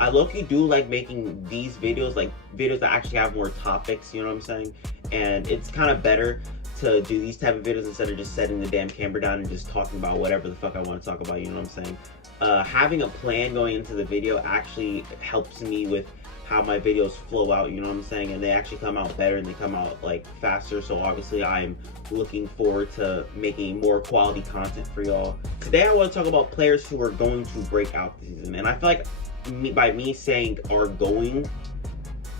I low-key do like making these videos, like videos that actually have more topics, you know what I'm saying? And it's kind of better to do these type of videos instead of just setting the damn camera down and just talking about whatever the fuck I want to talk about, you know what I'm saying? Having a plan going into the video actually helps me with how my videos flow out, you know what I'm saying? And they actually come out better and they come out like faster. So obviously I'm looking forward to making more quality content for y'all. Today I want to talk about players who are going to break out this season. And I feel like by me saying are going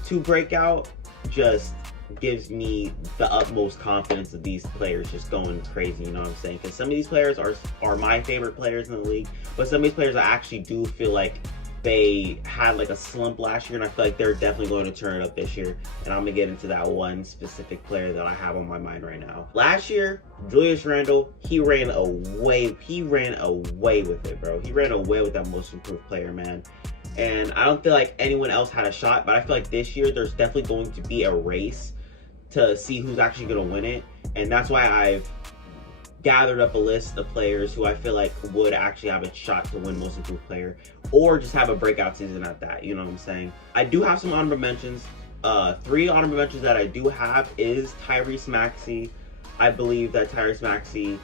to break out just gives me the utmost confidence of these players just going crazy, you know what I'm saying? Because some of these players are my favorite players in the league, but some of these players I actually do feel like they had like a slump last year, and I feel like they're definitely going to turn it up this year. And I'm gonna get into that one specific player that I have on my mind right now. Last year, Julius Randle, he ran away with it, bro. He ran away with that most improved player, man. And I don't feel like anyone else had a shot, but I feel like this year there's definitely going to be a race to see who's actually gonna win it. And that's why I've gathered up a list of players who I feel like would actually have a shot to win most improved player, or just have a breakout season at that, you know what I'm saying? I do have some honorable mentions. 3 honorable mentions that I do have is Tyreese Maxey. I believe that Tyreese Maxey,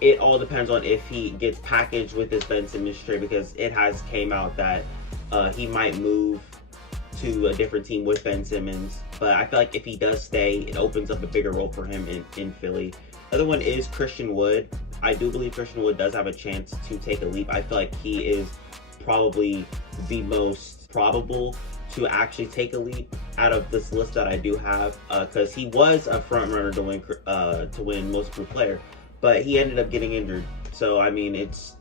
it all depends on if he gets packaged with this Ben Simmons trade, because it has came out that he might move to a different team with Ben Simmons. But I feel like if he does stay, it opens up a bigger role for him in Philly. The other one is Christian Wood. I do believe Christian Wood does have a chance to take a leap. I feel like he is probably the most probable to actually take a leap out of this list that I do have, because he was a front runner to win most improved player, but he ended up getting injured. So I mean, it's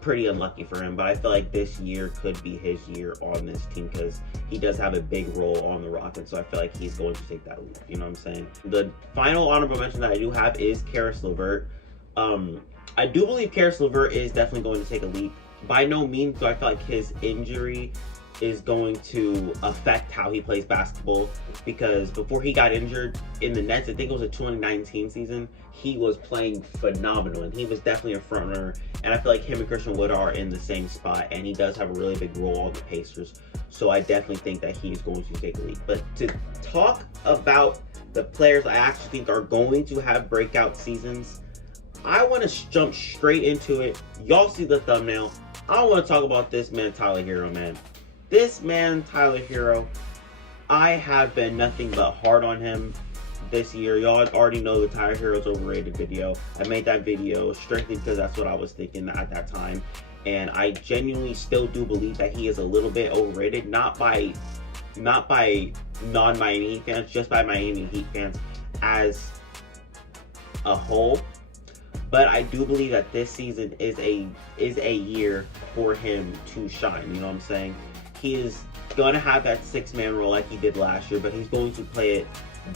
pretty unlucky for him, but I feel like this year could be his year on this team, because he does have a big role on the Rockets. So I feel like he's going to take that leap, you know what I'm saying? The final honorable mention that I do have is Cary Slovert. I do believe Cary Slovert is definitely going to take a leap. By no means do I feel like his injury is going to affect how he plays basketball, because before he got injured in the Nets, I think it was a 2019 season, he was playing phenomenal, and he was definitely a front runner. And I feel like him and Christian Wood are in the same spot, and he does have a really big role on the Pacers. So I definitely think that he's going to take a leap. But to talk about the players I actually think are going to have breakout seasons, I want to jump straight into it. Y'all see the thumbnail. I want to talk about this man, Tyler Herro, man. This man, Tyler Herro, I have been nothing but hard on him this year. Y'all already know the Tyler Herro's overrated video. I made that video strictly because that's what I was thinking at that time. And I genuinely still do believe that he is a little bit overrated, not by non-Miami Heat fans, just by Miami Heat fans as a whole. But I do believe that this season is a year for him to shine, you know what I'm saying? He is going to have that 6-man role like he did last year, but he's going to play it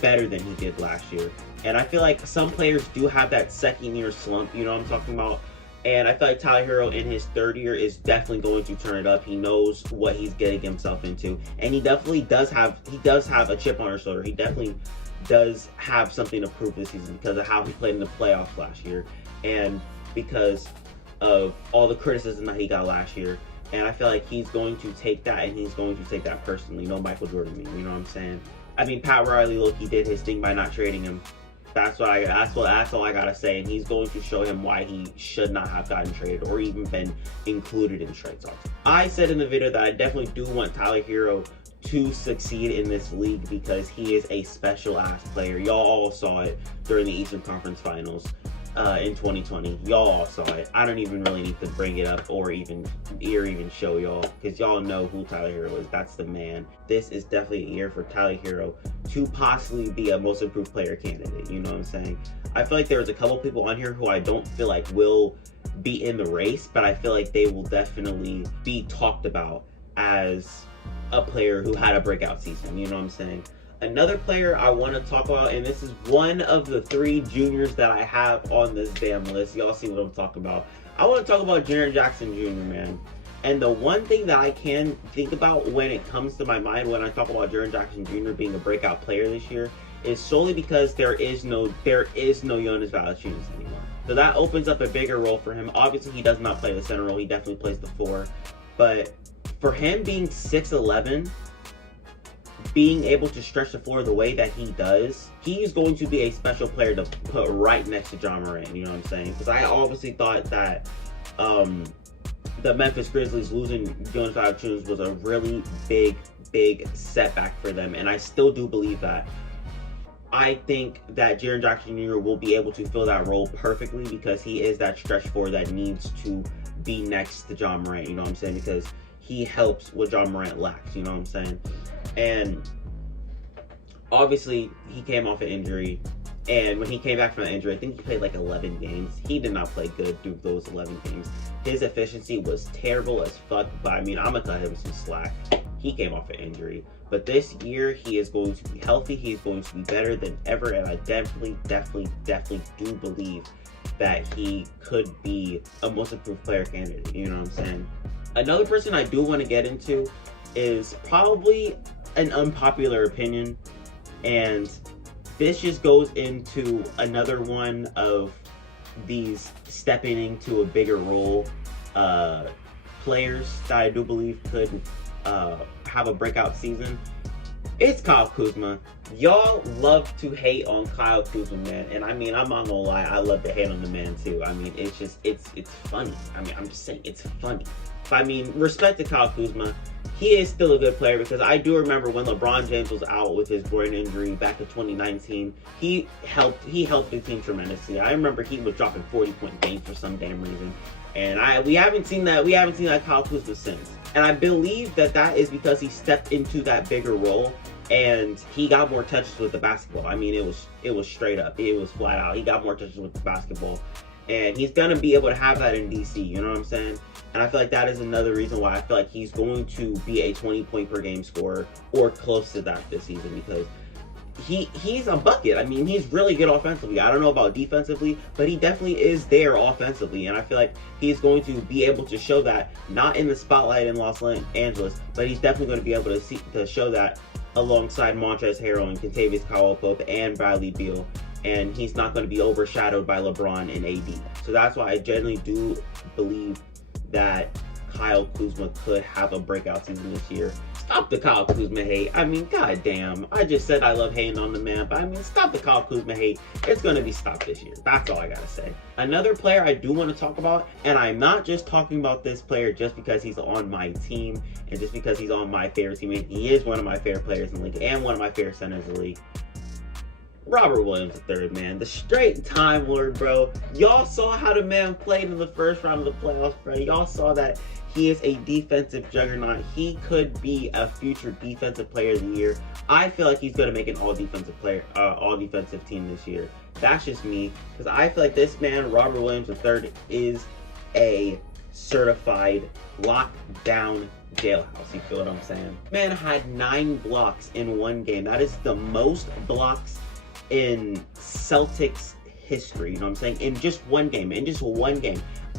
better than he did last year. And I feel like some players do have that second-year slump, you know what I'm talking about? And I feel like Tyler Herro in his 3rd year is definitely going to turn it up. He knows what he's getting himself into. And he definitely does have a chip on his shoulder. He definitely does have something to prove this season because of how he played in the playoffs last year, and because of all the criticism that he got last year. And I feel like he's going to take that, and he's going to take that personally. No Michael Jordan me, you know what I'm saying? I mean, Pat Riley low-key did his thing by not trading him. That's all I gotta say. And he's going to show him why he should not have gotten traded or even been included in trade talks. I said in the video that I definitely do want Tyler Herro to succeed in this league because he is a special ass player. Y'all all saw it during the Eastern Conference Finals in 2020. Y'all all saw it. I don't even really need to bring it up or even show y'all, because y'all know who Tyler Herro is. That's the man. This is definitely a year for Tyler Herro to possibly be a most improved player candidate, you know what I'm saying? I feel like there's a couple people on here who I don't feel like will be in the race, but I feel like they will definitely be talked about as a player who had a breakout season, you know what I'm saying? Another player I want to talk about, and this is one of the 3 juniors that I have on this damn list. Y'all see what I'm talking about. I want to talk about Jaren Jackson Jr., man. And the one thing that I can think about when it comes to my mind when I talk about Jaren Jackson Jr. being a breakout player this year is solely because there is no Jonas Valanciunas anymore. So that opens up a bigger role for him. Obviously, he does not play the center role. He definitely plays the 4. But for him being 6'11", being able to stretch the floor the way that he does, he's going to be a special player to put right next to John Morant, you know what I'm saying? Because I obviously thought that the Memphis Grizzlies losing Jonas Valanciunas was a really big setback for them, and I still do believe that. I think that Jaren Jackson Jr. will be able to fill that role perfectly because he is that stretch four that needs to be next to John Morant, you know what I'm saying? Because he helps what John Morant lacks, you know what I'm saying? And obviously, he came off an injury. And when he came back from the injury, I think he played like 11 games. He did not play good through those 11 games. His efficiency was terrible as fuck. But I mean, I'm going to cut him some slack. He came off an injury. But this year, he is going to be healthy. He is going to be better than ever. And I definitely do believe that he could be a most improved player candidate. You know what I'm saying? Another person I do want to get into is probably an unpopular opinion. And this just goes into another one of these stepping into a bigger role players that I do believe could have a breakout season. It's Kyle Kuzma. Y'all love to hate on Kyle Kuzma, man. And I mean, I'm not gonna lie, I love to hate on the man too. I mean, it's just, it's funny. I mean, I'm just saying, it's funny. But I mean, respect to Kyle Kuzma. He is still a good player because I do remember when LeBron James was out with his groin injury back in 2019, he helped the team tremendously. I remember he was dropping 40-point games for some damn reason. And we haven't seen that Kyle Kuzma since. And I believe that is because he stepped into that bigger role and he got more touches with the basketball. I mean, it was straight up. It was flat out. He got more touches with the basketball. And he's going to be able to have that in DC, you know what I'm saying? And I feel like that is another reason why I feel like he's going to be a 20-point per game scorer or close to that this season, because he's a bucket. I mean, he's really good offensively. I don't know about defensively, but he definitely is there offensively. And I feel like he's going to be able to show that, not in the spotlight in Los Angeles, but he's definitely going to be able to show that alongside Montrezl Harrell and Kentavious Caldwell-Pope and Bradley Beal. And he's not going to be overshadowed by LeBron and AD. So that's why I genuinely do believe that Kyle Kuzma could have a breakout season this year. Stop the Kyle Kuzma hate. I mean, goddamn. I just said I love hating on the man, but I mean, stop the Kyle Kuzma hate. It's going to be stopped this year. That's all I got to say. Another player I do want to talk about, and I'm not just talking about this player just because he's on my team and just because he's on my favorite team. And he is one of my favorite players in the league and one of my favorite centers in the league. Robert Williams III, man. The straight Time Lord, bro. Y'all saw how the man played in the first round of the playoffs, bro. Y'all saw that he is a defensive juggernaut. He could be a future defensive player of the year. I feel like he's going to make an all-defensive team this year. That's just me. Because I feel like this man, Robert Williams III, is a certified lockdown jailhouse. You feel what I'm saying? Man had 9 blocks in one game. That is the most blocks in Celtics history, you know what I'm saying? In just one game.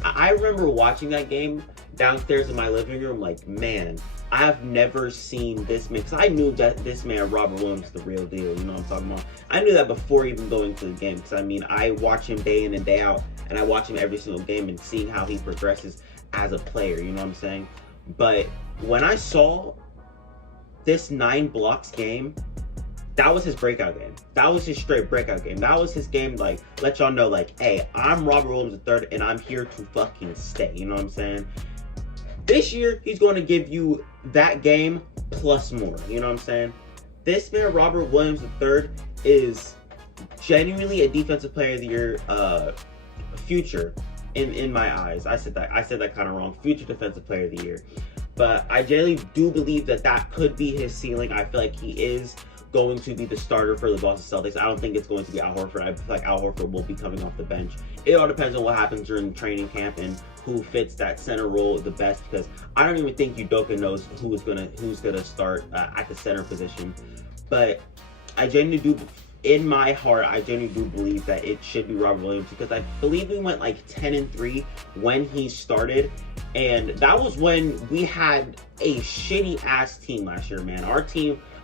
I remember watching that game downstairs in my living room, like, man, I have never seen this man. Because I knew that this man, Robert Williams, is the real deal, you know what I'm talking about? I knew that before even going to the game. Because, I mean, I watch him day in and day out. And I watch him every single game and seeing how he progresses as a player, you know what I'm saying? But when I saw this 9 blocks game, that was his breakout game. That was his straight breakout game. That was his game, like, let y'all know, like, hey, I'm Robert Williams III, and I'm here to fucking stay. You know what I'm saying? This year, he's going to give you that game plus more. You know what I'm saying? This man, Robert Williams III, is genuinely a defensive player of the year future in my eyes. I said that kind of wrong. Future defensive player of the year. But I genuinely do believe that could be his ceiling. I feel like he is going to be the starter for the Boston Celtics. I don't think it's going to be Al Horford. I feel like Al Horford will be coming off the bench. It all depends on what happens during training camp and who fits that center role the best, because I don't even think Udoka knows who's gonna start at the center position. But I genuinely do, in my heart, I genuinely do believe that it should be Robert Williams, because I believe we went like 10-3 when he started. And that was when we had a shitty ass team last year, man.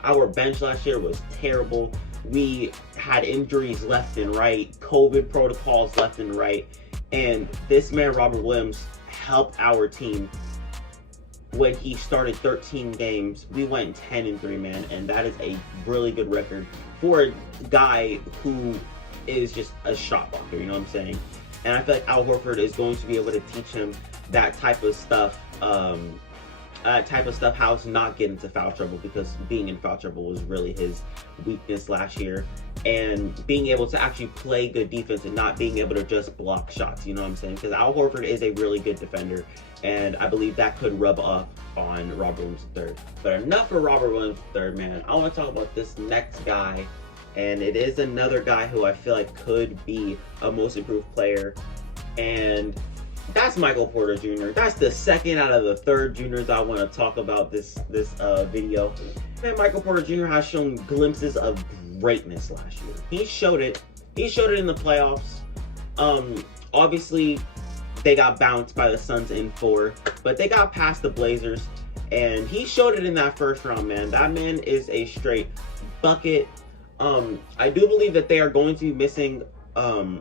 Our bench last year was terrible. We had injuries left and right, COVID protocols left and right. And this man, Robert Williams, helped our team when he started 13 games, we went 10-3, man, and that is a really good record for a guy who is just a shot blocker, you know what I'm saying? And I feel like Al Horford is going to be able to teach him that type of stuff, how to not get into foul trouble, because being in foul trouble was really his weakness last year, and being able to actually play good defense and not being able to just block shots, you know what I'm saying? Because Al Horford is a really good defender, and I believe that could rub off on Robert Williams III. But enough for Robert Williams III, man. I want to talk about this next guy, and it is another guy who I feel like could be a most improved player, and that's Michael Porter Jr. That's the second out of the third juniors I want to talk about this video. And Michael Porter Jr. has shown glimpses of greatness last year. He showed it. He showed it in the playoffs. Obviously, they got bounced by the Suns in 4, but they got past the Blazers, and he showed it in that first round, man. That man is a straight bucket. I do believe that they are going to be missing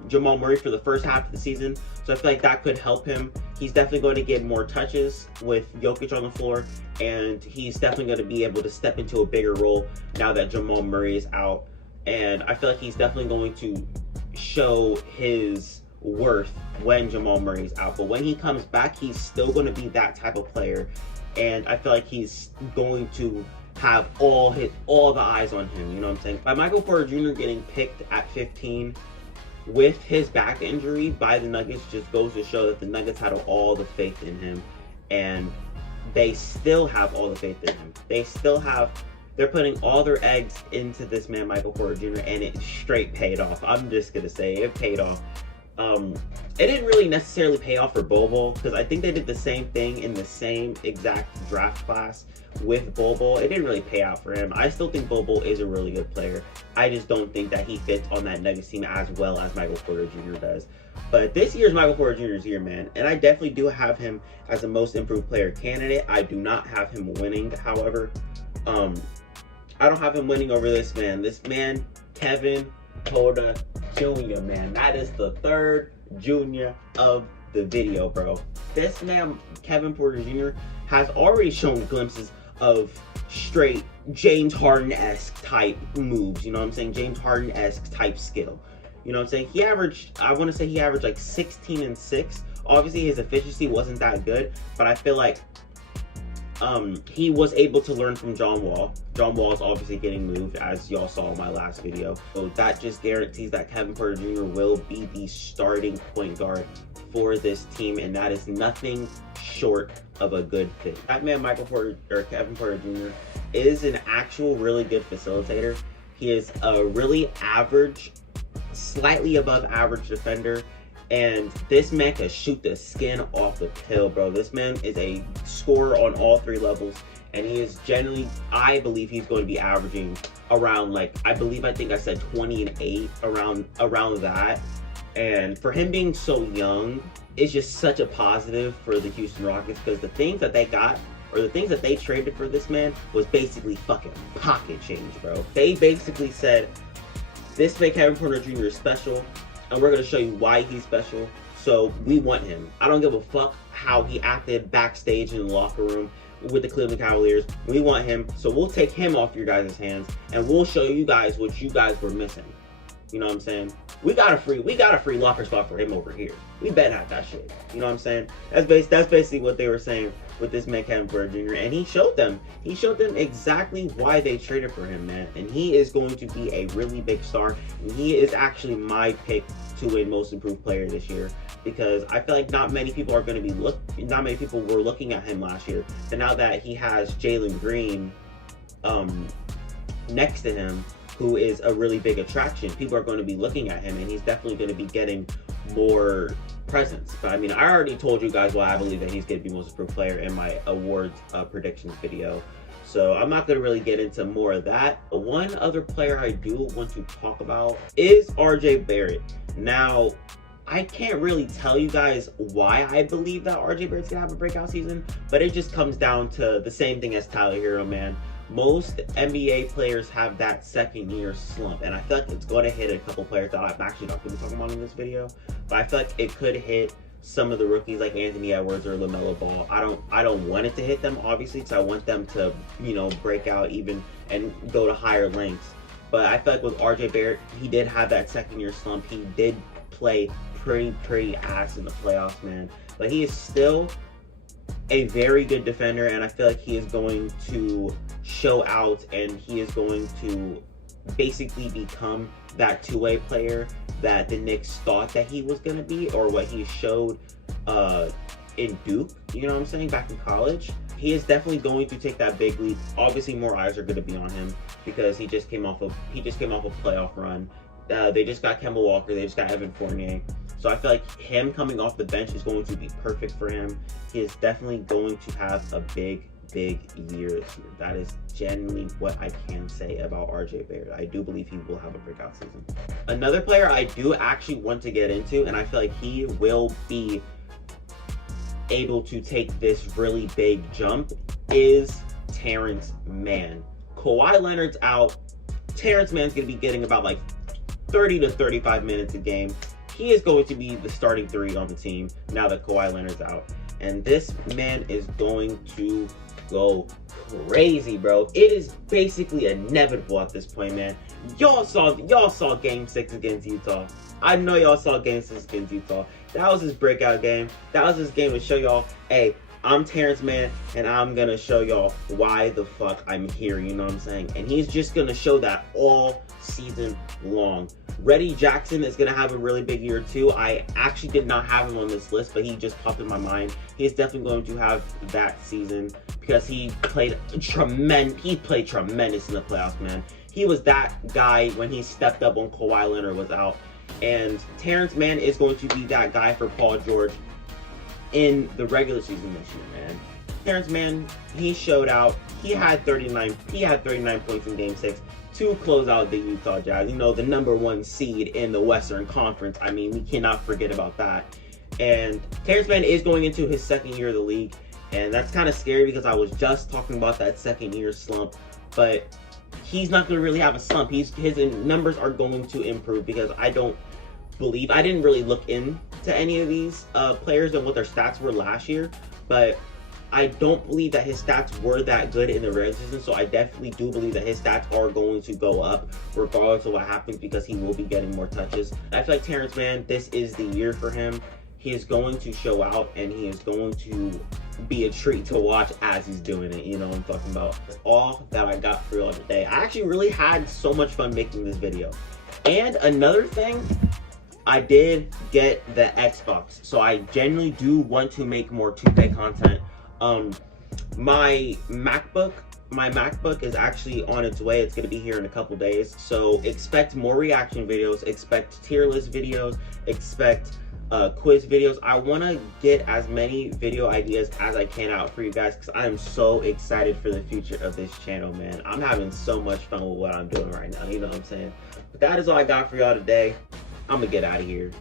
Jamal Murray for the first half of the season, so I feel like that could help him. He's definitely going to get more touches with Jokic on the floor, and he's definitely going to be able to step into a bigger role now that Jamal Murray is out, and I feel like he's definitely going to show his worth when Jamal Murray is out. But when he comes back, he's still going to be that type of player, and I feel like he's going to have all the eyes on him, you know what I'm saying? By Michael Porter Jr. getting picked at 15 with his back injury by the Nuggets just goes to show that the Nuggets had all the faith in him, and they still have all the faith in him. They're putting all their eggs into this man, Michael Porter Jr., and it straight paid off. I'm just gonna say it paid off. It didn't really necessarily pay off for Bobo, because I think they did the same thing in the same exact draft class with Bobo. It didn't really pay out for him. I still think Bobo is a really good player. I just don't think that he fits on that Nuggets team as well as Michael Porter Jr. does. But this year's Michael Porter Jr.'s year, man, and I definitely do have him as a most improved player candidate. I do not have him winning, however. I don't have him winning over this man. This man, Kevin Porter Jr., man. That is the third junior of the video, bro. This man, Kevin Porter Jr., has already shown glimpses of straight James Harden-esque type moves. You know what I'm saying? James Harden-esque type skill. You know what I'm saying? I want to say he averaged like 16 and 6. Obviously, his efficiency wasn't that good, but I feel like he was able to learn from John Wall. John Wall is obviously getting moved, as y'all saw in my last video. So that just guarantees that Kevin Porter Jr. will be the starting point guard for this team, and that is nothing short of a good fit. That man, Kevin Porter Jr. is an actual really good facilitator. He is a really average, slightly above average defender, and this man can shoot the skin off the pill, bro. This man is a scorer on all 3 levels, and he is generally, I believe he's going to be averaging around, like, I think I said 20 and 8, around that. And for him being so young, it's just such a positive for the Houston Rockets, because the things that they got, or the things that they traded for this man, was basically fucking pocket change, bro. They basically said, this man Kevin Porter Jr. is special, and we're going to show you why he's special, so we want him. I don't give a fuck how he acted backstage in the locker room with the Cleveland Cavaliers. We want him, so we'll take him off your guys' hands, and we'll show you guys what you guys were missing. You know what I'm saying? We got a free locker spot for him over here. We better have that shit. You know what I'm saying? That's basically what they were saying with this man Kevin Porter Jr. And he showed them. He showed them exactly why they traded for him, man. And he is going to be a really big star. And he is actually my pick to win most improved player this year, because I feel like not many people were looking at him last year. And now that he has Jalen Green next to him, who is a really big attraction, people are going to be looking at him, and he's definitely going to be getting more presence. But I mean, I already told you guys why I believe that he's going to be most improved player in my awards predictions video, so I'm not going to really get into more of that. One other player I do want to talk about is RJ Barrett. Now, I can't really tell you guys why I believe that RJ Barrett's going to have a breakout season, but it just comes down to the same thing as Tyler Hero, man. Most NBA players have that second year slump, and I feel like it's going to hit a couple players that I'm actually not going to be talking about in this video, but I feel like it could hit some of the rookies like Anthony Edwards or LaMelo Ball. I don't want it to hit them, obviously, because I want them to, you know, break out even and go to higher lengths. But I feel like with RJ Barrett, he did have that second-year slump. He did play pretty ass in the playoffs, man. But he is still a very good defender, and I feel like he is going to show out, and he is going to basically become that two-way player that the Knicks thought that he was going to be, or what he showed in Duke, you know what I'm saying, back in college. He is definitely going to take that big leap. Obviously, more eyes are going to be on him because he just came off a playoff run. They just got Kemba Walker. They just got Evan Fournier. So I feel like him coming off the bench is going to be perfect for him. He is definitely going to have a big year this year. That is genuinely what I can say about RJ Barrett. I do believe he will have a breakout season. Another player I do actually want to get into, and I feel like he will be able to take this really big jump, is Terrence Mann. Kawhi Leonard's out. Terrence Mann's going to be getting about like 30 to 35 minutes a game. He is going to be the starting three on the team now that Kawhi Leonard's out. And this man is going to go crazy, bro. It is basically inevitable at this point, man. Y'all saw Game 6 against Utah. I know y'all saw Game 6 against Utah. That was his breakout game. That was his game to show y'all, hey, I'm Terrence Mann, and I'm gonna show y'all why the fuck I'm here, you know what I'm saying? And he's just gonna show that all season long. Reggie Jackson is gonna have a really big year too. I actually did not have him on this list, but he just popped in my mind. He's definitely going to have that season because he played tremendous in the playoffs, man. He was that guy when he stepped up when Kawhi Leonard was out. And Terrence Mann is going to be that guy for Paul George in the regular season this year, man. Terrence Mann, he showed out. He had 39 points in Game 6 to close out the Utah Jazz. You know, the #1 seed in the Western Conference. I mean, we cannot forget about that. And Terrence Mann is going into his second year of the league. And that's kind of scary because I was just talking about that second year slump. But he's not going to really have a slump. His numbers are going to improve because I didn't really look into any of these players and what their stats were last year, but I don't believe that his stats were that good in the regular season, so I definitely do believe that his stats are going to go up regardless of what happens because he will be getting more touches. I feel like Terrence Mann, this is the year for him. He is going to show out, and he is going to be a treat to watch as he's doing it. You know what I'm talking about. That's all that I got for y'all today. I actually really had so much fun making this video. And another thing, I did get the Xbox, so I genuinely do want to make more 2K content. My MacBook is actually on its way. It's going to be here in a couple days, so expect more reaction videos, expect tier list videos, expect quiz videos. I want to get as many video ideas as I can out for you guys because I am so excited for the future of this channel, man. I'm having so much fun with what I'm doing right now, you know what I'm saying? But that is all I got for y'all today. I'm gonna get out of here.